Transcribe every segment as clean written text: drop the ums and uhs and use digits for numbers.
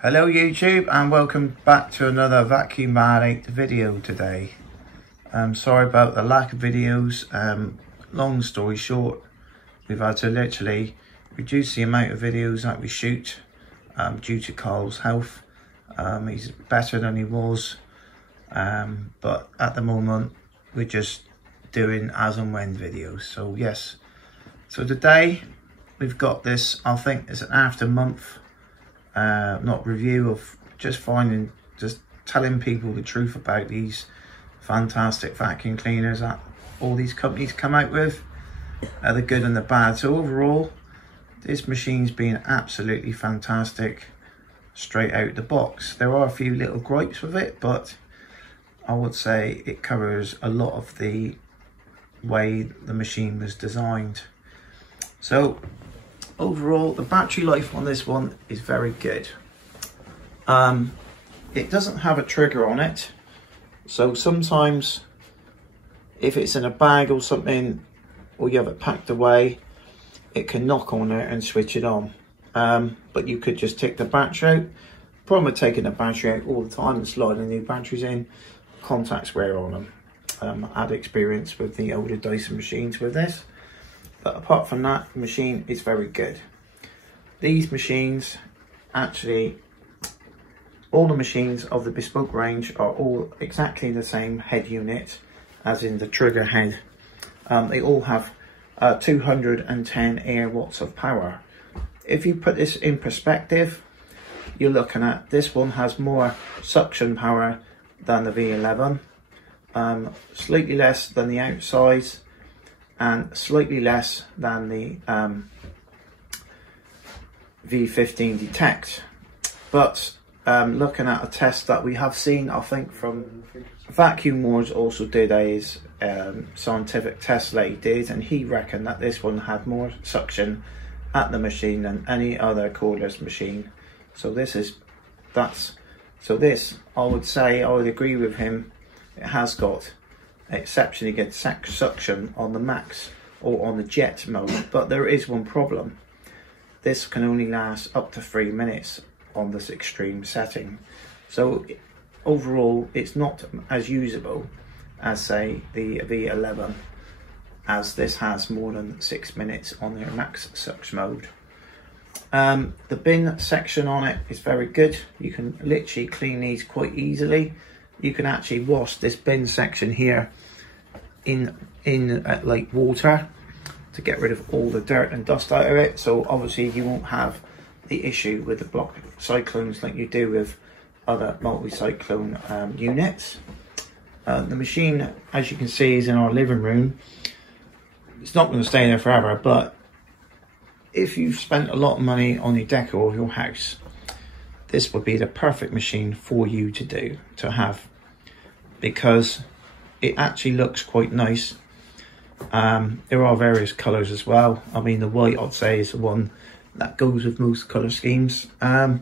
Hello YouTube, and welcome back to another Vacuum Man video today. Sorry about the lack of videos. Long story short, we've had to literally reduce the amount of videos that we shoot due to Carl's health. He's better than he was, but at the moment we're just doing as and when videos. So yes, so today we've got this, I think it's an after month not review of just telling people the truth about these fantastic vacuum cleaners that all these companies come out with, the good and the bad. So overall, this machine's been absolutely fantastic straight out the box. There are a few little gripes with it, but I would say it covers a lot of the way the machine was designed. So overall, the battery life on this one is very good. It doesn't have a trigger on it, so sometimes if it's in a bag or something, or you have it packed away, it can knock on it and switch it on. But you could just take the battery out. Problem with taking the battery out all the time and sliding new batteries in, contacts wear on them. I had experience with the older Dyson machines with this. But apart from that, the machine is very good. These machines, actually, all the machines of the Bespoke range are all exactly the same head unit as in the trigger head. They all have 210 air watts of power. If you put this in perspective, you're looking at this one has more suction power than the V11, slightly less than the outsize, and slightly less than the V15 Detect. But looking at a test that we have seen, I think from Vacuum Wars also did a scientific test that he did, and he reckoned that this one had more suction at the machine than any other cordless machine. So this, I would say, I would agree with him, it has got exceptionally good suction on the max or on the jet mode, but there is one problem. This can only last up to 3 minutes on this extreme setting. So overall, it's not as usable as, say, the V11, as this has more than 6 minutes on their max suction mode. The bin section on it is very good. You can literally clean these quite easily. You can actually wash this bin section here in like water to get rid of all the dirt and dust out of it. So obviously you won't have the issue with the block cyclones like you do with other multi-cyclone units. The machine, as you can see, is in our living room. It's not going to stay there forever, but if you've spent a lot of money on the decor of your house, this would be the perfect machine for you to have, because it actually looks quite nice. There are various colours as well. I mean, the white, I'd say, is the one that goes with most colour schemes. There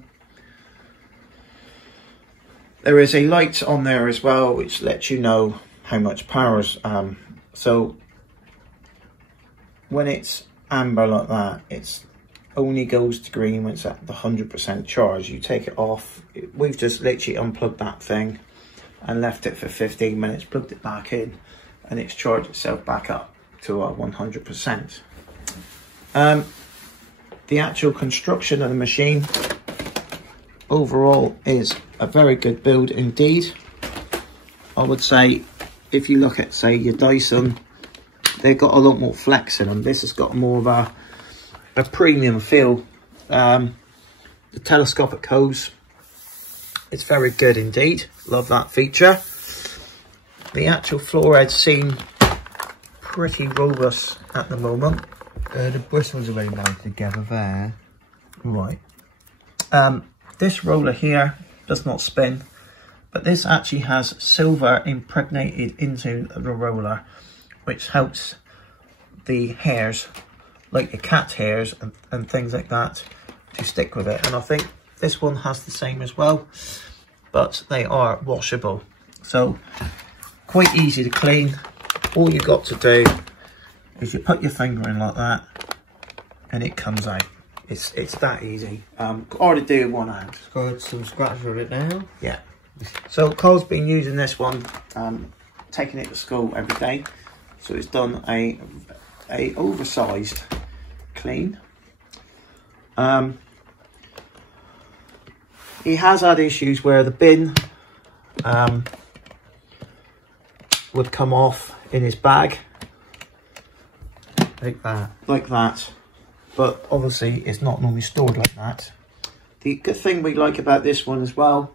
is a light on there as well, which lets you know how much power is. So when it's amber like that, it's only goes to green when it's at the 100% charge. You take it off. We've just literally unplugged that thing and left it for 15 minutes, plugged it back in, and it's charged itself back up to our 100%. The actual construction of the machine overall is a very good build indeed. I would say if you look at, say, your Dyson, they've got a lot more flex in them. This has got more of a premium feel. The telescopic hose, it's very good indeed. Love that feature. The actual floor heads seem pretty robust at the moment. The bristles are already mounted together there. Right. This roller here does not spin, but this actually has silver impregnated into the roller, which helps the hairs, like the cat hairs and things like that, to stick with it. And I think this one has the same as well, but they are washable. So quite easy to clean. All you got to do is you put your finger in like that and it comes out. It's that easy. Hard to do with one hand. It's got some scratch on it now. Yeah. So Cole's been using this one, taking it to school every day. So it's done a oversized clean. He has had issues where the bin would come off in his bag. Like that. Like that. But obviously it's not normally stored like that. The good thing we like about this one as well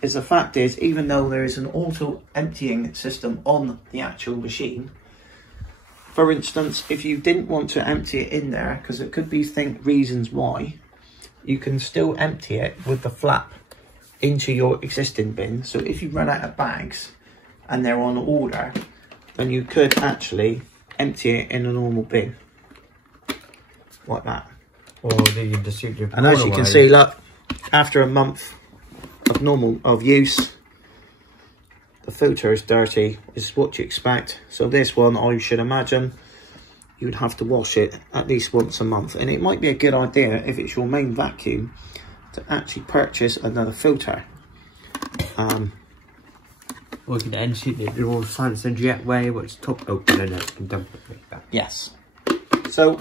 is the fact is, even though there is an auto emptying system on the actual machine, for instance, if you didn't want to empty it in there, because it could be reasons why, you can still empty it with the flap into your existing bin. So if you run out of bags and they're on order, then you could actually empty it in a normal bin. Like that. Or you can just shoot your and as you can see, look, after a month of use, the filter is dirty. This is what you expect. So this one, I should imagine you'd have to wash it at least once a month, and it might be a good idea if it's your main vacuum to actually purchase another filter. Or you can then shoot it all the time, so jet way where it's top open and it can dump it like that. Yes. So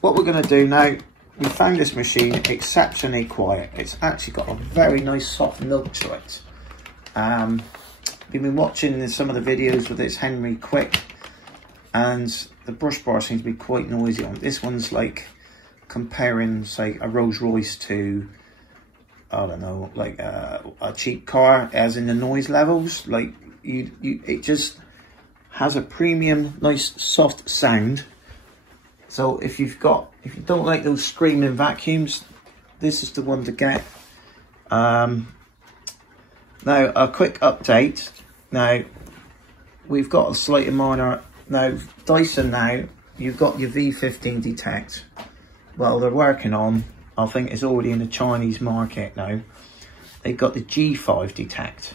what we're going to do now, we found this machine exceptionally quiet. It's actually got a very nice soft note to it. We've been watching some of the videos with this Henry Quick, and the brush bar seems to be quite noisy on it. This one's like comparing, say, a Rolls Royce to, I don't know, like a cheap car, as in the noise levels. Like it just has a premium, nice soft sound. So if you don't like those screaming vacuums, this is the one to get. Now a quick update. Now we've got a slight minor. Now Dyson, now you've got your V15 detect. Well, they're working on, I think it's already in the Chinese market now. They've got the G5 detect.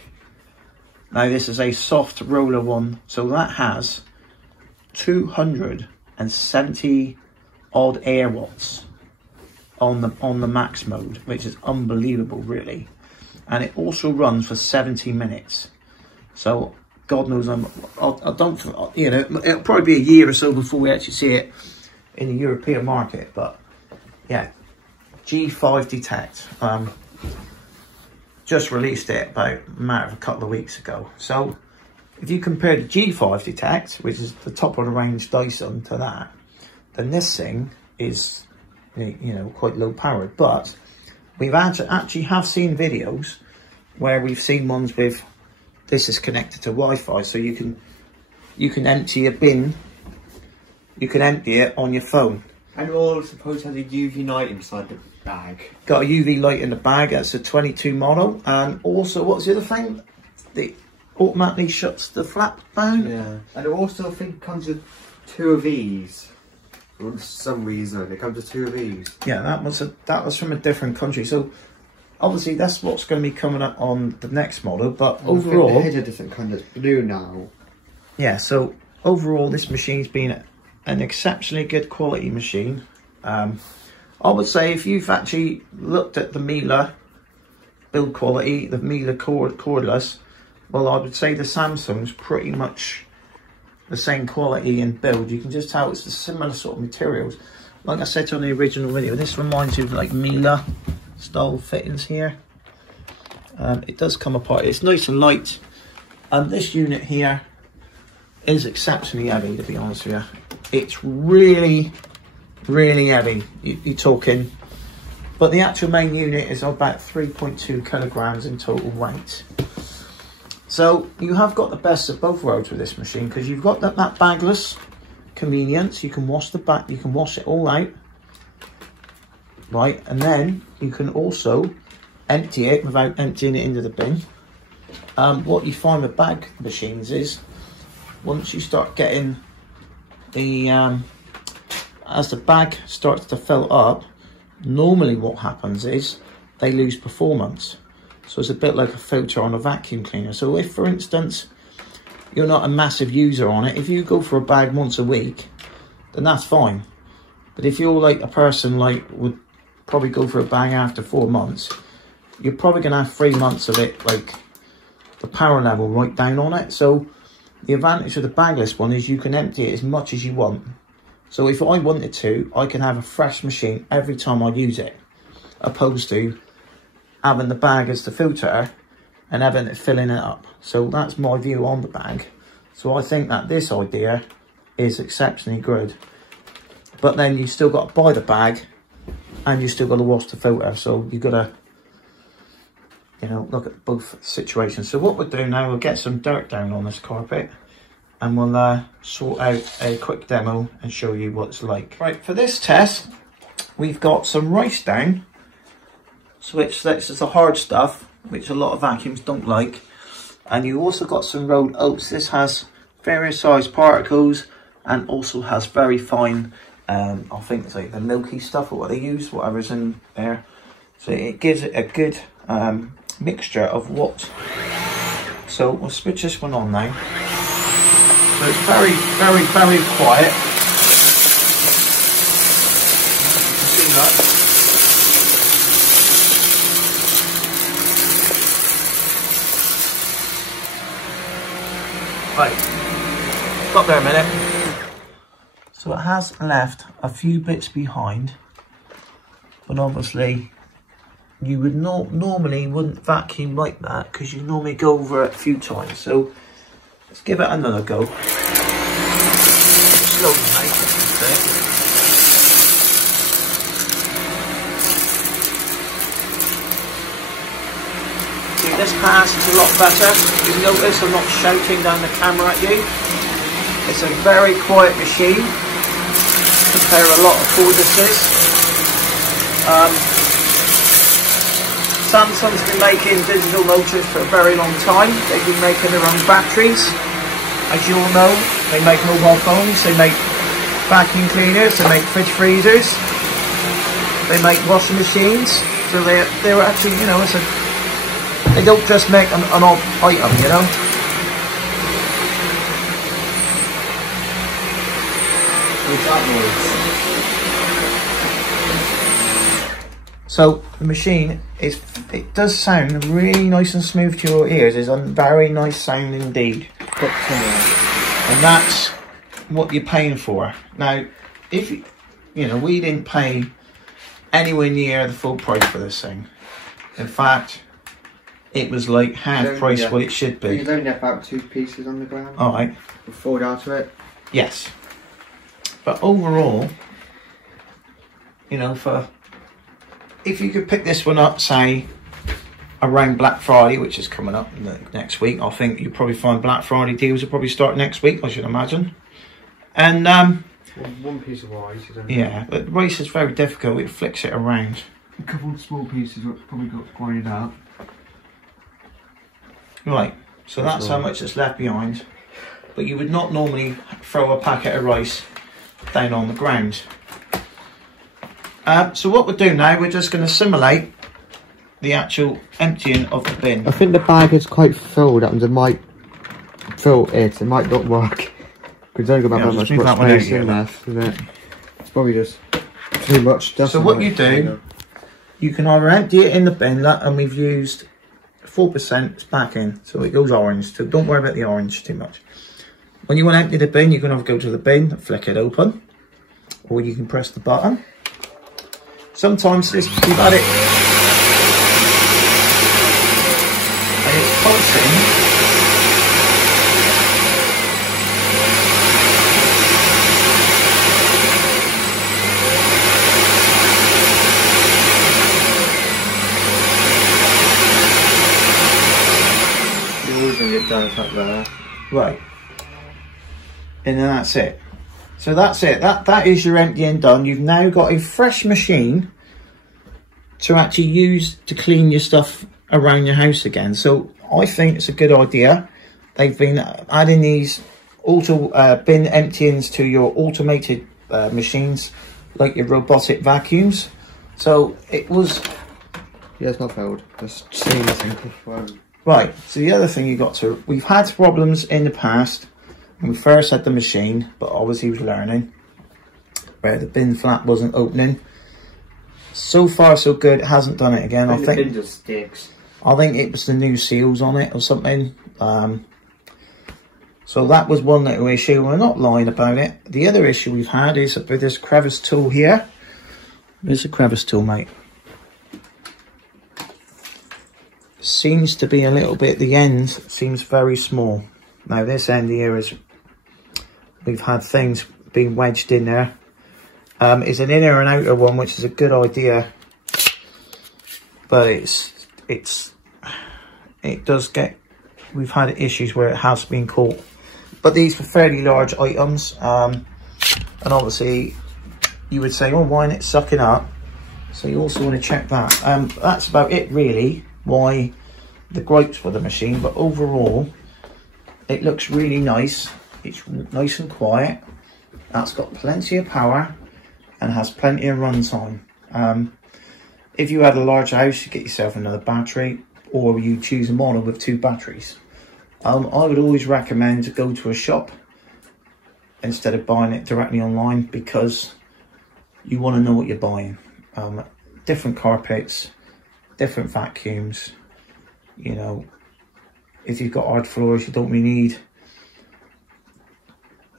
Now this is a soft roller one, so that has 270 odd air watts on the max mode, which is unbelievable, really. And it also runs for 70 minutes. So God knows, I don't, you know, it'll probably be a year or so before we actually see it in the European market. But yeah, G5 detect. Just released it about a matter of a couple of weeks ago. So if you compare the G5 detect, which is the top of the range Dyson, to that, then this thing is, you know, quite low powered. But we've actually have seen videos where we've seen ones with, this is connected to Wi-Fi, so you can empty a bin, you can empty it on your phone. And all supposed to have a UV light inside the bag. Got a UV light in the bag. That's a 22 model. And also, what's the other thing? It automatically shuts the flap down. Yeah. And it also, I think, comes with 2 of these. For some reason, it comes with 2 of these. Yeah, that was from a different country. So obviously, that's what's going to be coming up on the next model. But overall, the head's a different colour. It's blue now. Yeah. So overall, this machine's been an exceptionally good quality machine. I would say if you've actually looked at the Miele build quality, the Miele cordless, well, I would say the Samsung's pretty much the same quality and build. You can just tell it's the similar sort of materials. Like I said on the original video, this reminds you of like Miele style fittings here. It does come apart. It's nice and light. This unit here is exceptionally heavy, to be honest with you. It's really, really heavy. You're talking, but the actual main unit is about 3.2 kilograms in total weight. So you have got the best of both worlds with this machine, because you've got that bagless convenience. You can wash the back, you can wash it all out, right? And then you can also empty it without emptying it into the bin. What you find with bag machines is, once you start getting the as the bag starts to fill up, normally what happens is they lose performance. So it's a bit like a filter on a vacuum cleaner. So if, for instance, you're not a massive user on it, if you go for a bag once a week, then that's fine. But if you're like a person like would probably go for a bag after 4 months, you're probably going to have 3 months of it, like the power level right down on it. So the advantage of the bagless one is you can empty it as much as you want. So if I wanted to, I can have a fresh machine every time I use it, opposed to having the bag as the filter and having it filling it up. So that's my view on the bag. So I think that this idea is exceptionally good. But then you still got to buy the bag and you still got to wash the filter. So you got to, you know, look at both situations. So what we'll do now, we'll get some dirt down on this carpet and we'll sort out a quick demo and show you what it's like. Right, for this test, we've got some rice down, which this is the hard stuff, which a lot of vacuums don't like. And you also got some rolled oats. This has various size particles and also has very fine, I think it's like the milky stuff or what they use, whatever's in there. So it gives it a good mixture of what. So we'll switch this one on now. So it's very, very, very quiet. You can see that. Right, stop there a minute. So it has left a few bits behind, but obviously you would normally wouldn't vacuum like that because you normally go over it a few times. So let's give it another go. Slowly, mate. See, this pass is a lot better. You notice I'm not shouting down the camera at you. It's a very quiet machine. Compare a lot of Fordices. Samsung's been making digital motors for a very long time. They've been making their own batteries. As you all know, they make mobile phones, they make vacuum cleaners, they make fridge freezers, they make washing machines. So they're actually, you know, they don't just make an odd item, you know. What's that noise? So the machine it does sound really nice and smooth to your ears. It's a very nice sound indeed. And that's what you're paying for. Now, if you know, we didn't pay anywhere near the full price for this thing. In fact, it was like half price what it should be. You've only left about 2 pieces on the ground. All right. Forward out to it. Yes. But overall, you know, if you could pick this one up, say, around Black Friday, which is coming up next week, I think you'll probably find Black Friday deals will probably start next week, I should imagine. And one piece of rice. Yeah, but rice is very difficult. It flicks it around. A couple of small pieces which probably got grinded out. Right, so that's how much is left behind. But you would not normally throw a packet of rice down on the ground. So what we'll do now, we're just going to simulate the actual emptying of the bin. I think the bag is quite filled up and it might fill it. It might not work. Because there's only got about that much space in left, isn't it? It's probably just too much stuff. So what you do, you can either empty it in the bin, and we've used 4%, it's back in, so it goes orange. So don't worry about the orange too much. When you want to empty the bin, you can either go to the bin and flick it open, or you can press the button. Sometimes we've had it, and it's pulsing. It does up there. Right. And then that's it. So that's it. That is your emptying done. You've now got a fresh machine to actually use to clean your stuff around your house again. So I think it's a good idea. They've been adding these auto bin emptyings to your automated machines, like your robotic vacuums. So it was. Yeah, it's not failed. Just seeing this thing. Right, so the other thing we've had problems in the past when we first had the machine, but obviously was learning. where the bin flap wasn't opening. So far so good. It hasn't done it again. I think the bin just sticks. I think it was the new seals on it or something. So that was one little issue. We're not lying about it. The other issue we've had is with this crevice tool here. There's a crevice tool, mate. Seems to be a little bit, the end seems very small. Now this end here is, we've had things being wedged in there. It's an inner and outer one, which is a good idea. But it does get, we've had issues where it has been caught. But these were fairly large items, and obviously you would say, oh, why isn't it sucking up? So you also want to check that. That's about it really, why the gripes for the machine. But overall, it looks really nice. It's nice and quiet. That's got plenty of power and has plenty of run time. If you had a large house, you get yourself another battery, or you choose a model with 2 batteries. I would always recommend to go to a shop instead of buying it directly online, because you want to know what you're buying. Different carpets, different vacuums. You know, if you've got hard floors, you don't really need,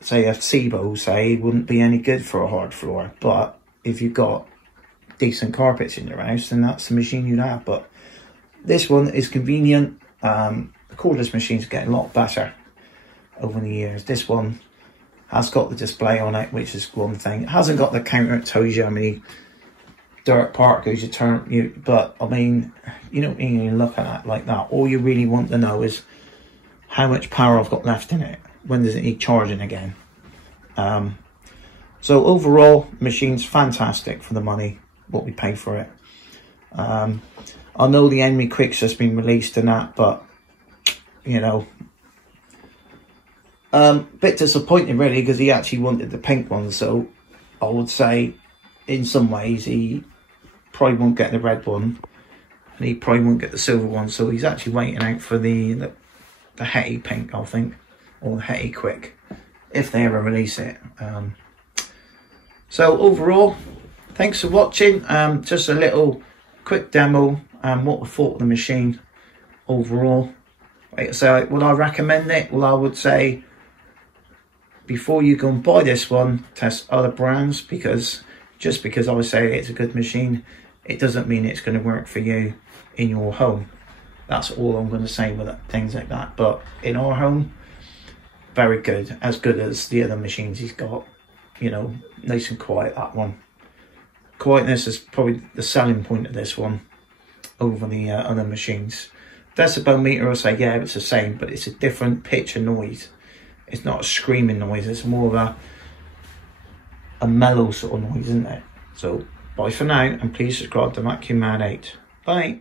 say, a SIBO, say, wouldn't be any good for a hard floor. But if you've got decent carpets in your house, then that's the machine you'd have. But this one is convenient. The cordless machines get a lot better over the years. This one has got the display on it, which is one thing. It hasn't got the counter that tells you how many dirt particles but I mean, you don't even look at it like that. All you really want to know is how much power I've got left in it. When does it need charging again? So overall, the machine's fantastic for the money, what we pay for it. I know the Enemy Quicks has been released and that, but you know, bit disappointing really, because he actually wanted the pink one. So I would say in some ways he probably won't get the red one, and he probably won't get the silver one. So he's actually waiting out for the Hetty pink, I think, or the Hetty Quick, if they ever release it. So overall, thanks for watching. Just a little quick demo and what I thought of the machine overall. So would I recommend it? Well, I would say before you go and buy this one, test other brands, because just because I would say it's a good machine, it doesn't mean it's going to work for you in your home. That's all I'm going to say with things like that. But in our home, very good, as good as the other machines he's got. You know, nice and quiet, that one. Quietness is probably the selling point of this one over the other machines. Decibel meter, I'll say, yeah, it's the same, but it's a different pitch of noise. It's not a screaming noise, it's more of a mellow sort of noise, isn't it? So, bye for now, and please subscribe to Vacuum Man 8. Bye.